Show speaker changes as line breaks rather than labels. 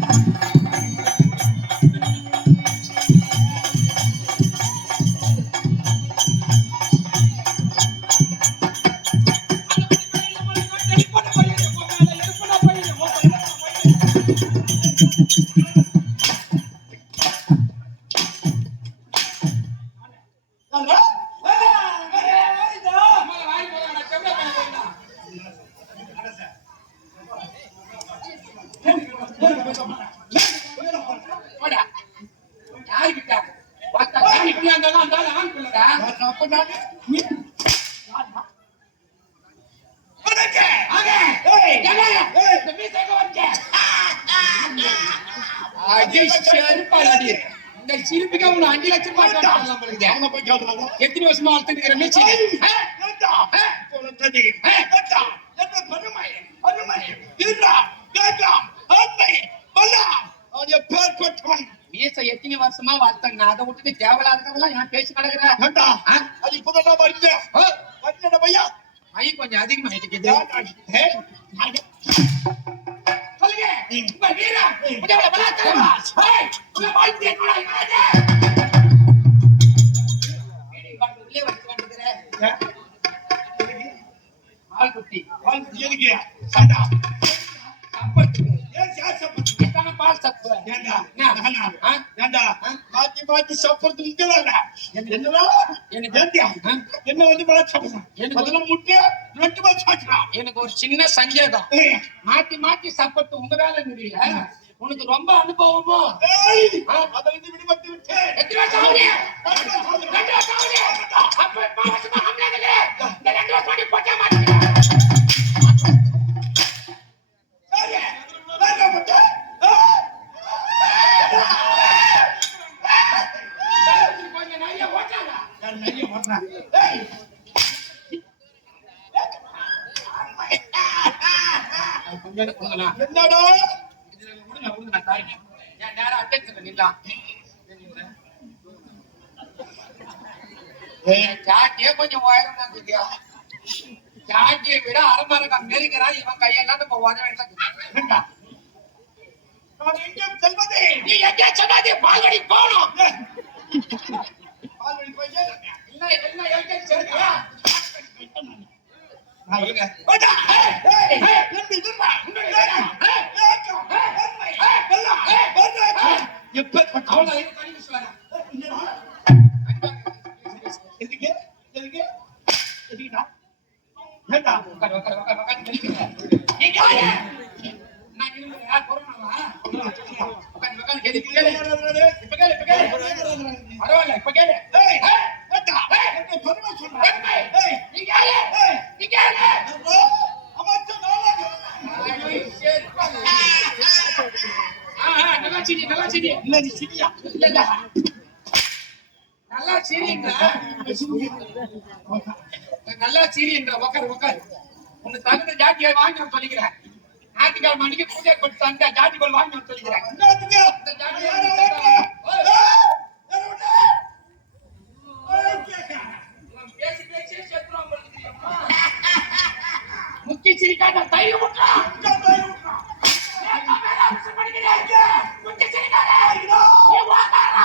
Thank you. அஞ்சு லட்சம் ரூபாய் தரலாம் போல இருக்குதே.
அவங்க போய் கேட்டுறாங்க
எத்தனை வருஷமா வளர்த்துக்கிற மீச்சு
என்ன பெருமை
வருஷமா வளர்த்தங்க அதை விட்டுட்டு தேவையில்லாதவங்களாம் ஏன் பேசி கிடக்குற
ஏண்டா?
ஆ?
அது இப்பதான் வருது
ஓ,
வந்தட பையா?
மை கொஞ்சம் அதிகமா இருக்குது வீரா. ஆள் குட்டி
எதுக்கு? சண்டா.
சப்பத்து.
ஏன் சார் சப்பத்து
எத்தனை பால் சப்பு?
ஏண்டா? மாத்தி மாத்தி சாப்பிடுறது என்னடா
எனக்கு-?
என்ன வந்து சாப்பிடுறான்
எனக்கு-
அதெல்லாம் முட்டை ரெண்டு சாப்பிடுறான்
எனக்கு ஒரு சின்ன
ஏய்,
மாத்தி மாத்தி சப்பத்து உங்க வேலை முடியல. உனக்கு ரொம்ப அனுபவமோ?
அதை விடுபட்டு விட்டு
என் சாட்டியே கொஞ்சம் உயரமா இருக்குதியா. சாட்டியை விட அரமரகம் நெருங்கிறான் இவன் கையெல்லாம் நம்ம உத வேண்டாம்
நான் எங்கே செல்வது
நீ எங்கே சொன்னாதே பால்வடி போனோம்
எப்பேற்பட்ட
அவ்வளவு
எதுக்கு? எதுக்கு? எதுக்குடா? ஏண்டா?
நீங்க யாரு நான் இருங்க யார் கொரோனாவா உட்காரு உட்காரு எதுக்கு நல்லா நல்லா சிரிங்க. உட்காரு உட்காரு உனக்கு தகுந்த ஜாட்டியை வாங்கி வந்து சொல்லிக்கிறேன். ஞாயிற்றுக்கிழமை மணிக்கு பூஜை கொடுத்து அந்த ஜாட்டிகள் வாங்கி சொல்லிக்கிறேன்.
என்னத்துக்கு?
இந்த ஜாட்டி
யாரை
வாங்கி
ஓட்டுற?
ஓய்.
ஏய், யாரை ஓட்டுற? ஏய், கேக்க.
இவன் பேசி பேசியே செத்துருவான் போல இருக்குது, அம்மா. முக்கி சிரிக்காத தைரியம் விட்டுறா.
இந்த தாய் ஓட்டுறா.
ஏன்டா மேல அவசரம் பண்ணிக்கிறீங்க? முக்கி சிரிக்காத. நீ வாடாடா.